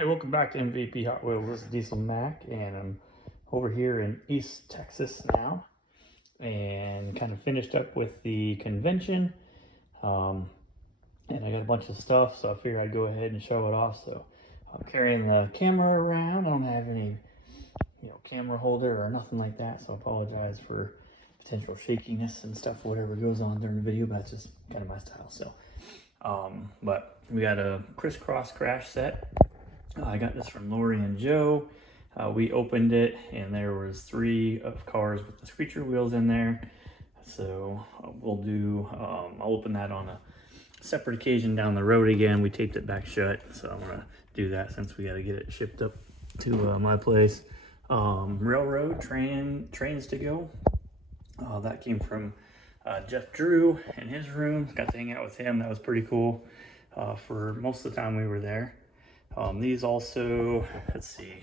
Hey, welcome back to MVP Hot Wheels. This is Diesel Mac, and I'm over here in East Texas now, and kind of finished up with the convention. Um, and I got a bunch of stuff, so I figured I'd go ahead and show it off. So I'm carrying the camera around. I don't have any, camera holder or nothing like that. So I apologize for potential shakiness and stuff, whatever goes on during the video. But that's just kind of my style. So, but we got a crisscross crash set. I got this from Lori and Joe. We opened it and there was 3 of cars with the Screecher wheels in there. So I'll open that on a separate occasion down the road again. We taped it back shut, so I'm gonna do that since we gotta get it shipped up to my place. Railroad trains to go. That came from Jeff Drew in his room. Got to hang out with him. That was pretty cool for most of the time we were there. These also, let's see,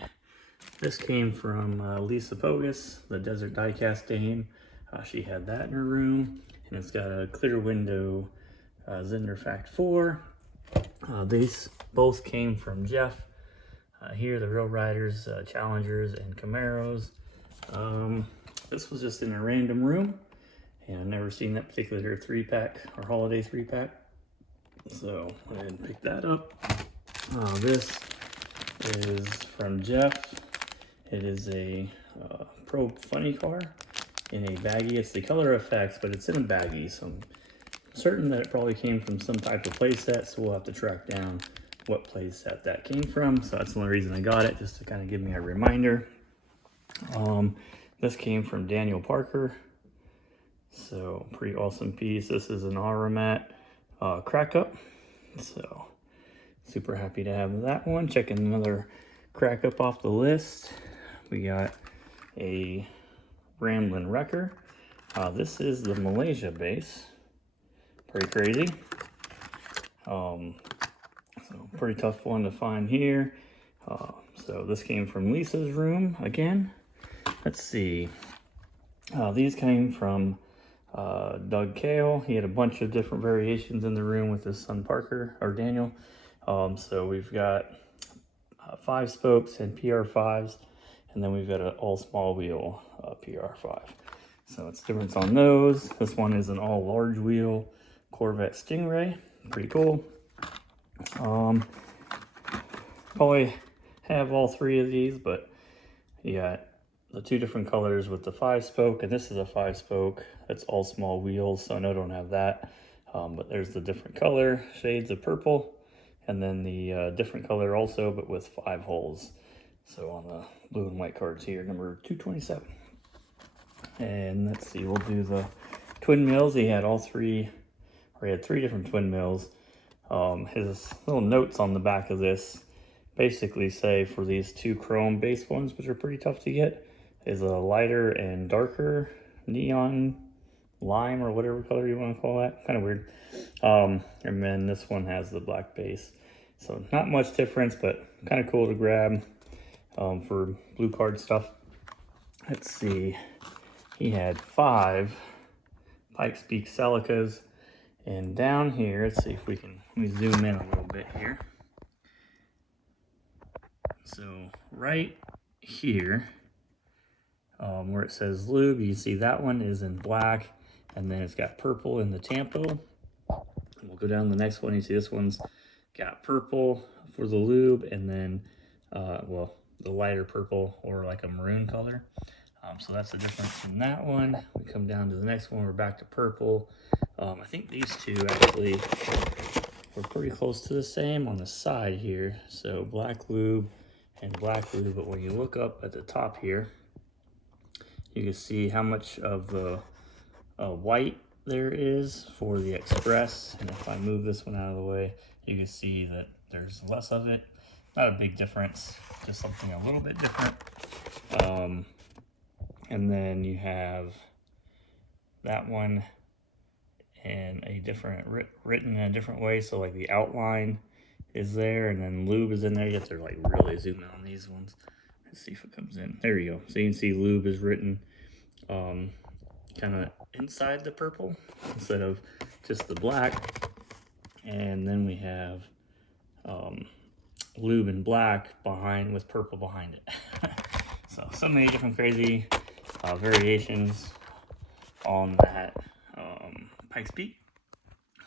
this came from Lisa Pogus, the Desert Diecast Dame. She had that in her room, and it's got a clear window Zender Fact 4. These both came from Jeff. Here, the Real Riders, Challengers, and Camaros. This was just in a random room, and I've never seen that particular 3-pack or holiday 3-pack. So I didn't pick that up. This is from Jeff. It is a Pro Funny car in a baggie. It's the Color Effects, but it's in a baggie, so I'm certain that it probably came from some type of playset, so we'll have to track down what playset that came from. So that's the only reason I got it, just to kind of give me a reminder. This came from Daniel Parker, so pretty awesome piece. This is an Aramat crack up, so super happy to have that one. Checking another crack up off the list. We got a Ramblin' Wrecker. This is the Malaysia base. Pretty crazy. So pretty tough one to find here. So this came from Lisa's room again. Let's see. These came from Doug Kale. He had a bunch of different variations in the room with his son Parker, or Daniel. So we've got 5 spokes and PR5s, and then we've got an all small wheel PR5. So it's difference on those. This one is an all large wheel Corvette Stingray. Pretty cool. Probably have all 3 of these, but you got the 2 different colors with the 5 spoke, and this is a 5 spoke. That's all small wheels, so I know I don't have that. But there's the different color shades of purple, and then the different color also, but with 5 holes. So on the blue and white cards here, number 227. And let's see, we'll do the twin mills. He had all 3, or he had 3 different twin mills. His little notes on the back of this basically say for these 2 chrome base ones, which are pretty tough to get, is a lighter and darker neon lime, or whatever color you want to call that. Kind of weird. And then this one has the black base. So not much difference, but kind of cool to grab for blue card stuff. Let's see. He had 5 Pikes Peak Celicas. And down here, let's see if we can, let me zoom in a little bit here. So right here, where it says lube, you see that one is in black, and then it's got purple in the tampo. And we'll go down to the next one. You see this one's got purple for the lube, and then, well, the lighter purple, or like a maroon color. So that's the difference in that one. We come down to the next one, we're back to purple. I think these 2 actually were pretty close to the same on the side here. So black lube and black lube, but when you look up at the top here, you can see how much of the white there is for the Express. And if I move this one out of the way, you can see that there's less of it. Not a big difference, just something a little bit different. And then you have that one in a different, written in a different way. So like the outline is there, and then lube is in there. You have to like really zoom in on these ones. Let's see if it comes in. There you go. So you can see lube is written kind of inside the purple instead of just the black. And then we have lube in black behind with purple behind it. So many different crazy variations on that Pikes Peak.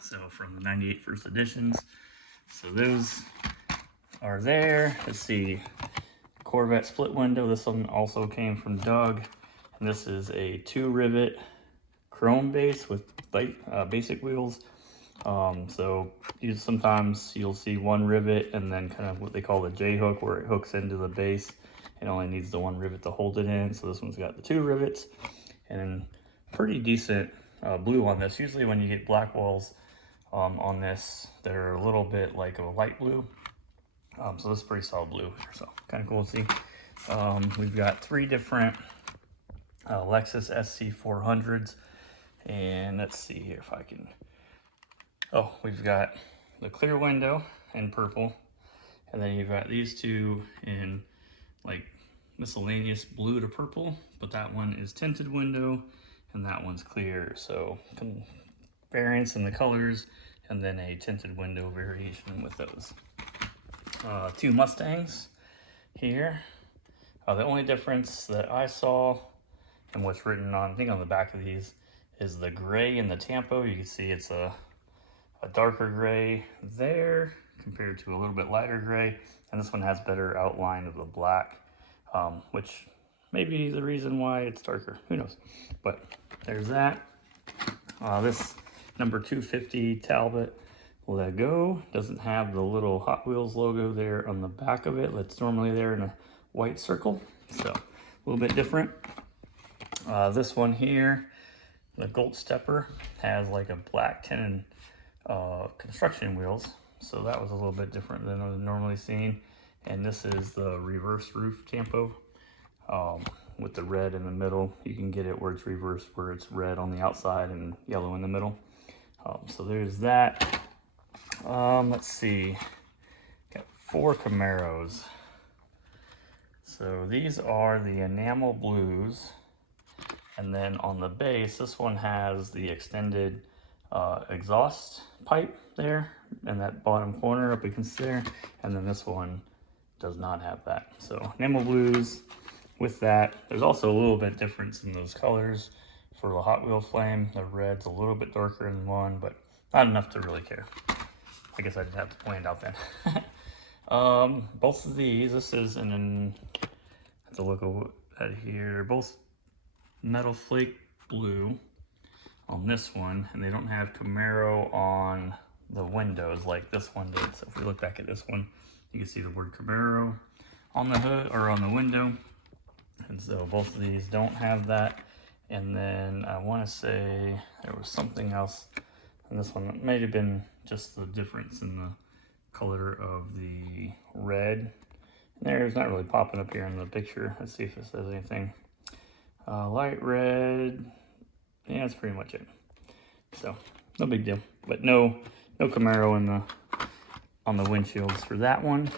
So from the 98 first editions. So those are there. Let's see, Corvette split window. This one also came from Doug. And this is a 2-rivet chrome base with basic wheels. So sometimes you'll see 1 rivet and then kind of what they call the J hook, where it hooks into the base. It only needs the 1 rivet to hold it in. So this one's got the 2 rivets, and pretty decent blue on this. Usually when you get black walls on this, they're a little bit like a light blue. So this is pretty solid blue here, so kind of cool to see. We've got 3 different Lexus SC400s, and let's see here if I can. Oh, we've got the clear window in purple, and then you've got these 2 in like miscellaneous blue to purple, but that one is tinted window and that one's clear. So variance in the colors, and then a tinted window variation with those. 2 Mustangs here. The only difference that I saw and what's written on, I think on the back of these, is the gray in the Tampo. You can see it's a darker gray there compared to a little bit lighter gray, and this one has better outline of the black, which may be the reason why it's darker, who knows. But there's that. This number 250 Talbot Lego doesn't have the little Hot Wheels logo there on the back of it. That's normally there in a white circle, so a little bit different. This one here, the Gold Stepper, has like a black tinted construction wheels, so that was a little bit different than I've normally seen. And this is the reverse roof Tampo with the red in the middle. You can get it where it's reversed, where it's red on the outside and yellow in the middle. So there's that. Let's see, got 4 Camaros. So these are the enamel blues, and then on the base, this one has the extended exhaust pipe there in that bottom corner up against there, and then this one does not have that. So enamel blues with that. There's also a little bit difference in those colors for the Hot Wheel Flame. The red's a little bit darker than one, but not enough to really care. I guess I just have to point it out then. Both of these, this is I have to look at here. They're both metal flake blue on this one, and they don't have Camaro on the windows like this one did. So if we look back at this one, you can see the word Camaro on the hood or on the window. And so both of these don't have that. And then I want to say there was something else in this one. It may have been just the difference in the color of the red. And there's not really popping up here in the picture. Let's see if it says anything. Light red. Yeah, that's pretty much it. So no big deal. But no Camaro on the windshields for that one.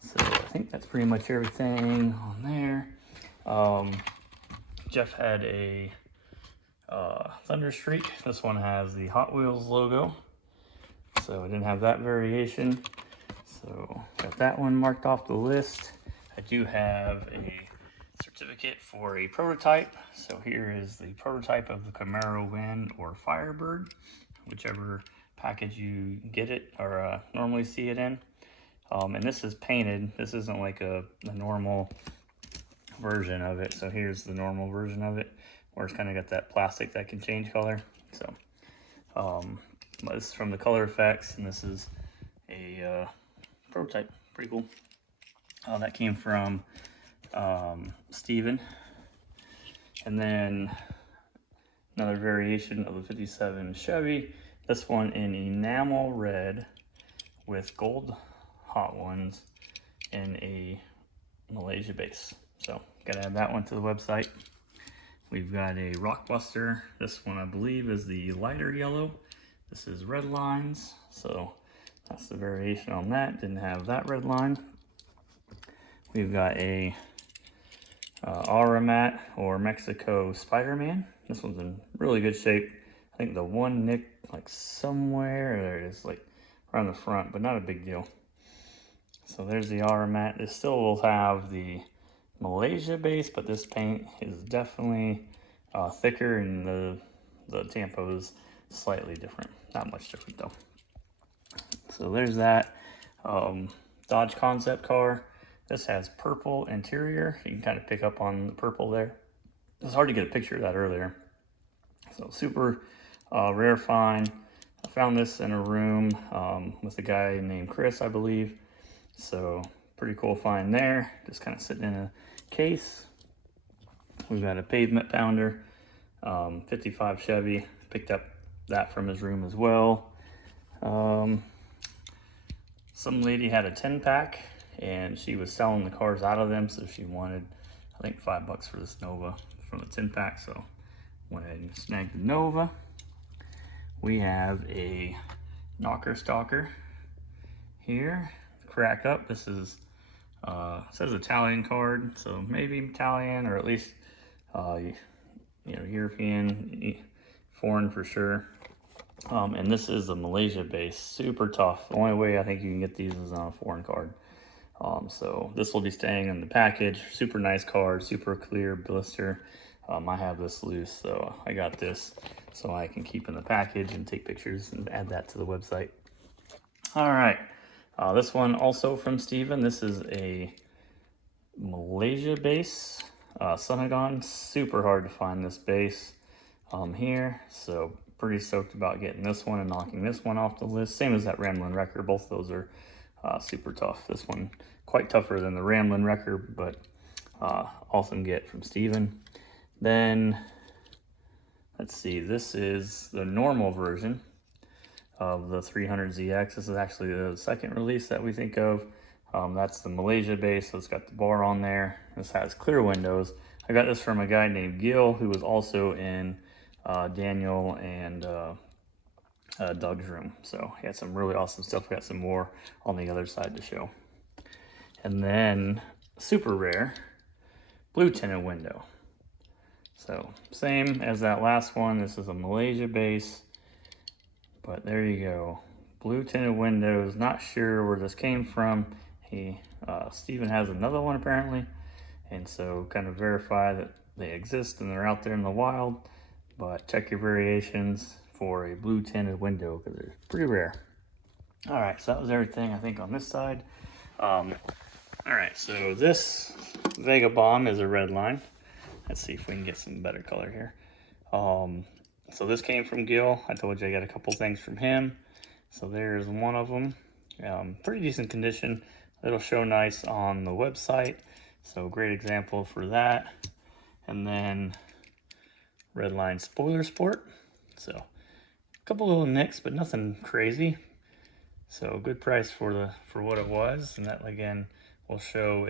So I think that's pretty much everything on there. Jeff had a Thunder Streak. This one has the Hot Wheels logo, so I didn't have that variation. So got that one marked off the list. I do have a certificate for a prototype. So here is the prototype of the Camaro Wind or Firebird, whichever package you get it or normally see it in. And this is painted. This isn't like a normal version of it. So here's the normal version of it, where it's kind of got that plastic that can change color. So this is from the Color Effects, and this is a prototype. Pretty cool. That came from Steven. And then another variation of the 57 Chevy. This one in enamel red with gold Hot Ones in a Malaysia base. So gotta add that one to the website. We've got a Rockbuster. This one I believe is the lighter yellow. This is red lines, so that's the variation on that. Didn't have that red line. We've got a Aramat or Mexico Spider-Man. This one's in really good shape. I think the one nicked like somewhere, there it is, like around the front, but not a big deal. So there's the Automat. This still will have the Malaysia base, but this paint is definitely thicker, and the Tampo is slightly different. Not much different though. So there's that Dodge concept car. This has purple interior. You can kind of pick up on the purple there. It's hard to get a picture of that earlier. So super rare find. I found this in a room with a guy named Chris, I believe. So pretty cool find there. Just kind of sitting in a case. We've got a pavement pounder, 55 Chevy. Picked up that from his room as well. Some lady had a 10-pack and she was selling the cars out of them, so she wanted, I think, $5 for this Nova from the 10-pack. So went ahead and snagged the Nova. We have a Knocker Stalker here. Crack up. This is says Italian card, so maybe Italian, or at least European, foreign for sure. And this is a Malaysia base, super tough. The only way I think you can get these is on a foreign card. So this will be staying in the package. Super nice card, super clear blister. I have this loose, so I got this so I can keep in the package and take pictures and add that to the website. All right, this one also from Steven. This is a Malaysia base, Sunagon. Super hard to find this base here, so pretty stoked about getting this one and knocking this one off the list. Same as that Ramblin' Wrecker. Both those are super tough. This one quite tougher than the Ramblin' Wrecker, but awesome get from Steven. Then let's see, this is the normal version of the 300ZX. This is actually the second release that we think of. That's the Malaysia base, so it's got the bar on there. This has clear windows. I got this from a guy named Gil, who was also in Daniel and Doug's room. So he had some really awesome stuff. We got some more on the other side to show. And then super rare blue tinted window. So same as that last one. This is a Malaysia base, but there you go. Blue tinted windows. Not sure where this came from. Steven has another one apparently, and so kind of verify that they exist and they're out there in the wild. But check your variations for a blue tinted window because they're pretty rare. All right, so that was everything I think on this side. All right, so this Vega Bomb is a red line. Let's see if we can get some better color here. So this came from Gil. I told you I got a couple things from him. So there's one of them. Pretty decent condition. It'll show nice on the website. So great example for that. And then Redline Spoiler Sport. So a couple little nicks, but nothing crazy. So good price for what it was. And that again will show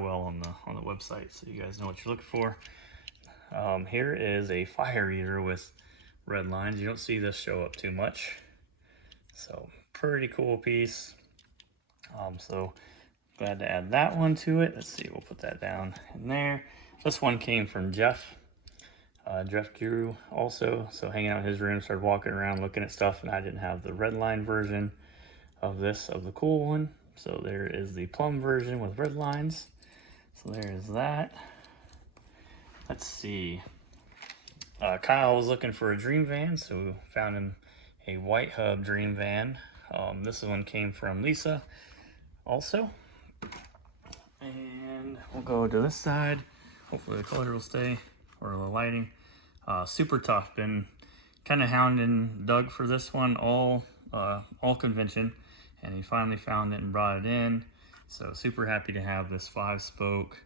well on the website, so you guys know what you're looking for. Here is a fire eater with red lines. You don't see this show up too much, so pretty cool piece. So glad to add that one to it. Let's see, we'll put that down in there. This one came from Jeff. Jeff Drew also, so hanging out in his room, started walking around looking at stuff, and I didn't have the red line version of the cool one. So there is the plum version with red lines. So there is that. Let's see. Kyle was looking for a dream van, so we found him a White Hub dream van. This one came from Lisa also. And we'll go to this side. Hopefully the color will stay, or the lighting. Super tough. Been kind of hounding Doug for this one all convention, and he finally found it and brought it in. So super happy to have this 5-spoke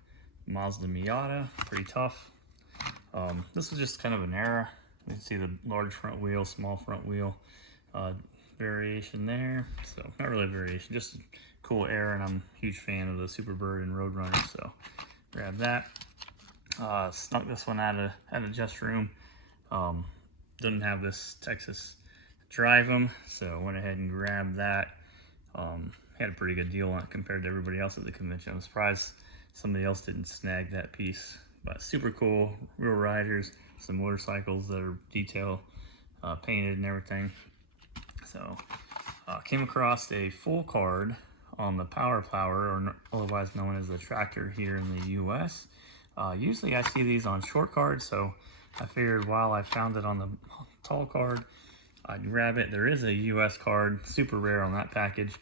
Mazda Miata. Pretty tough. This was just kind of an error. You can see the large front wheel, small front wheel variation there. So not really a variation, just a cool error, and I'm a huge fan of the Superbird and Roadrunner, so grab that. Snuck this one out of Jeff's room. Didn't have this Texas Drive 'em, so went ahead and grabbed that. Had a pretty good deal on it compared to everybody else at the convention. I'm surprised somebody else didn't snag that piece, but super cool. Real riders, some motorcycles that are detail painted and everything. So Came across a full card on the Power Plower, or otherwise known as the tractor here in the US. Usually I see these on short cards, so I figured while I found it on the tall card, I'd grab it. There is a US card, super rare on that package.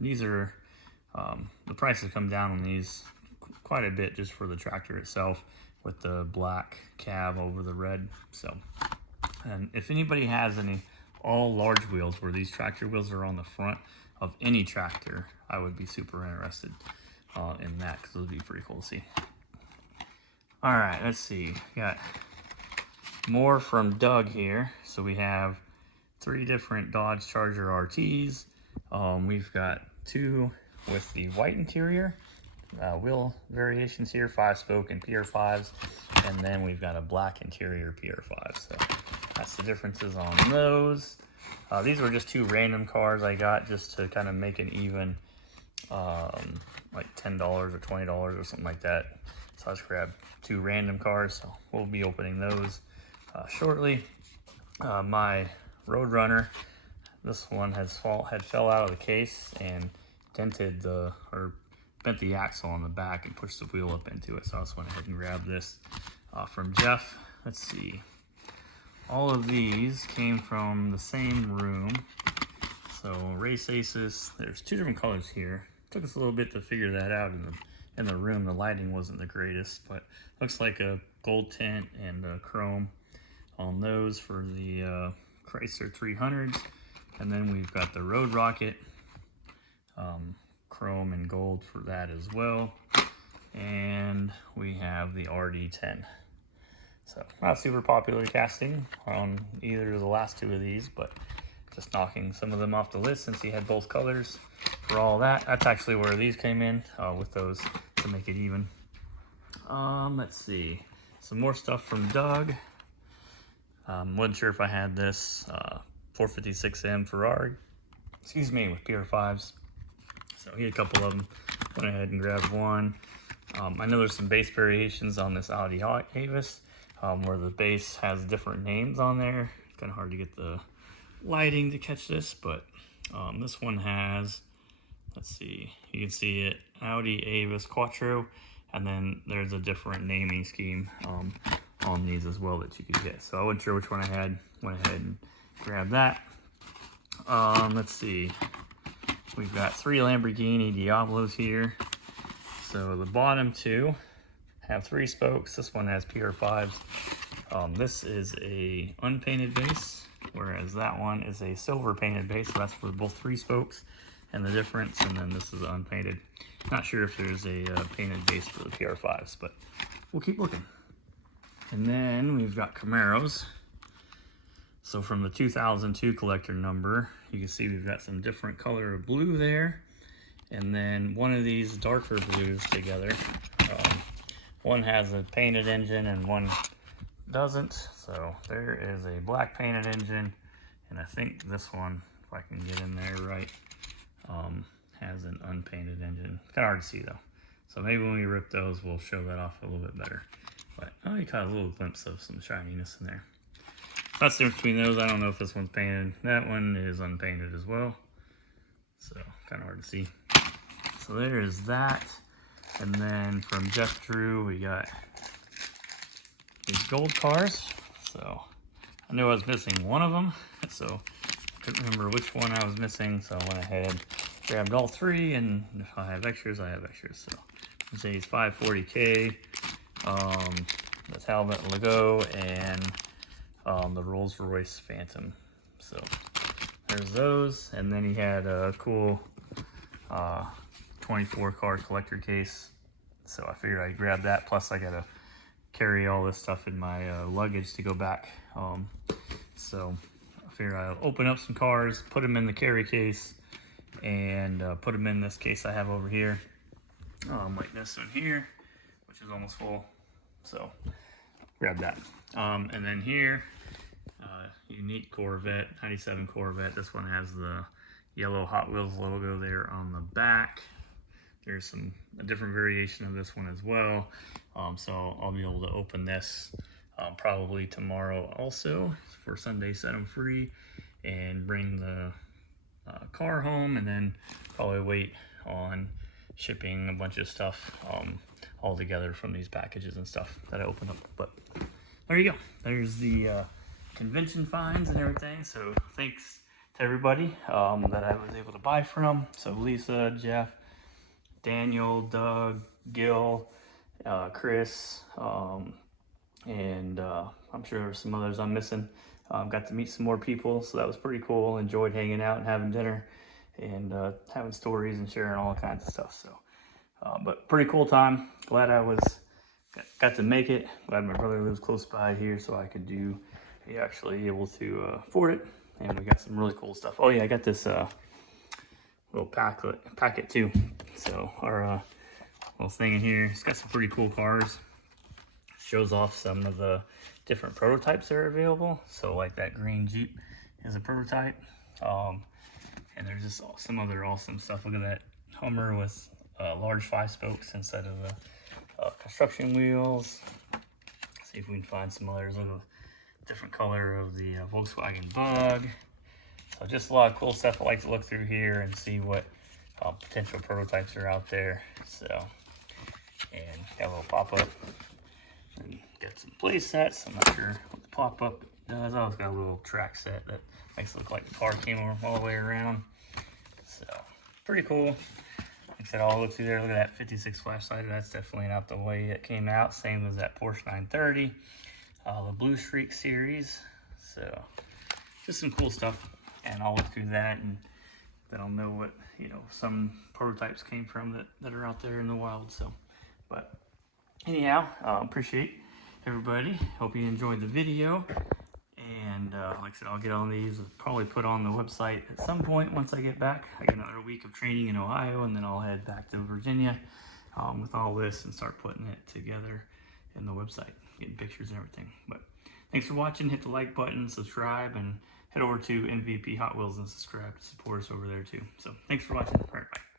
These are, the prices come down on these quite a bit just for the tractor itself with the black cab over the red. So, and if anybody has any all large wheels where these tractor wheels are on the front of any tractor, I would be super interested in that, because it would be pretty cool to see. All right, let's see. Got more from Doug here. So we have 3 different Dodge Charger RTs. We've got 2 with the white interior, wheel variations here, 5-spoke and PR5s, and then we've got a black interior PR5. So that's the differences on those. These were just 2 random cars I got just to kind of make an even, like $10 or $20 or something like that. So I just grabbed 2 random cars. So we'll be opening those shortly. My Roadrunner, this one had fell out of the case and dented or bent the axle on the back and pushed the wheel up into it. So I just went ahead and grabbed this from Jeff. Let's see. All of these came from the same room. So Race Aces, there's 2 different colors here. Took us a little bit to figure that out in the room. The lighting wasn't the greatest, but looks like a gold tint and a chrome on those for the Chrysler 300s. And then we've got the Road Rocket, chrome and gold for that as well. And we have the RD10. So not super popular casting on either of the last 2 of these, but just knocking some of them off the list since he had both colors for all that. That's actually where these came in with those to make it even. Let's see, some more stuff from Doug. Wasn't sure if I had this 456M Ferrari, excuse me, with PR5s. So he had a couple of them. Went ahead and grabbed one. I know there's some base variations on this Audi Avis where the base has different names on there. It's kind of hard to get the lighting to catch this, but this one has, let's see, you can see it, Audi Avis Quattro, and then there's a different naming scheme on these as well that you could get. So I wasn't sure which one I had, went ahead and grabbed that. Let's see, we've got 3 Lamborghini Diablos here. So the bottom 2 have 3 spokes. This one has PR5s. This is a unpainted base, whereas that one is a silver painted base. So that's for both 3 spokes and the difference. And then this is unpainted. Not sure if there's a painted base for the PR5s, but we'll keep looking. And then we've got Camaros. So from the 2002 collector number, you can see we've got some different color of blue there. And then one of these darker blues together. One has a painted engine and one doesn't. So there is a black painted engine, and I think this one, if I can get in there right, has an unpainted engine. It's kind of hard to see though. So maybe when we rip those, we'll show that off a little bit better. But oh, you caught a little glimpse of some shininess in there. That's the difference between those. I don't know if this one's painted. That one is unpainted as well. So kind of hard to see. So there is that. And then from Jeff Drew, we got these gold cars. So I knew I was missing one of them. So I couldn't remember which one I was missing. So I went ahead, grabbed all 3, and if I have extras, I have extras. So Mercedes 540K, the Talbot Lago, and the Rolls Royce Phantom. So there's those. And then he had a cool 24 card collector case, so I figured I'd grab that. Plus I gotta carry all this stuff in my luggage to go back, so I figured I'll open up some cars, put them in the carry case, and put them in this case I have over here, like this one here, which is almost full. So grab that. And then here, unique Corvette, 97 Corvette. This one has the yellow Hot Wheels logo there on the back. There's a different variation of this one as well. So I'll be able to open this probably tomorrow also for Sunday Set 'em Free, and bring the car home, and then probably wait on shipping a bunch of stuff all together from these packages and stuff that I opened up. But there you go. There's the convention finds and everything. So thanks to everybody that I was able to buy from. So Lisa, Jeff, Daniel, Doug, Gil, Chris, and I'm sure there's some others I'm missing. Got to meet some more people, so that was pretty cool. Enjoyed hanging out and having dinner and having stories and sharing all kinds of stuff. So, but pretty cool time. Glad I got to make it. Glad my brother lives close by here, so I could do. He actually able to afford it, and we got some really cool stuff. Oh yeah, I got this little packet too. So our little thing in here, it's got some pretty cool cars. Shows off some of the different prototypes that are available. So like that green Jeep is a prototype. And there's just some other awesome stuff. Look at that Hummer with large 5 spokes instead of the construction wheels. See if we can find some others. Look at the different color of the Volkswagen Bug. So just a lot of cool stuff. I like to look through here and see what potential prototypes are out there. So, and got a little pop-up. And got some play sets. I'm not sure what the pop-up does. Oh, it's got a little track set that makes it look like the car came all the way around. So, pretty cool. Like I said, I'll look through there. Look at that 56 flashlight. That's definitely not the way it came out. Same as that Porsche 930. The Blue Streak series. So, just some cool stuff. And I'll look through that, and then I'll know what, some prototypes came from that are out there in the wild. So, but anyhow, appreciate everybody. Hope you enjoyed the video. And like I said, I'll get on these. I'll probably put on the website at some point once I get back. I got another week of training in Ohio, and then I'll head back to Virginia with all this and start putting it together in the website, getting pictures and everything. But thanks for watching. Hit the like button, subscribe, and head over to MVP Hot Wheels and subscribe to support us over there too. So thanks for watching. All right, bye.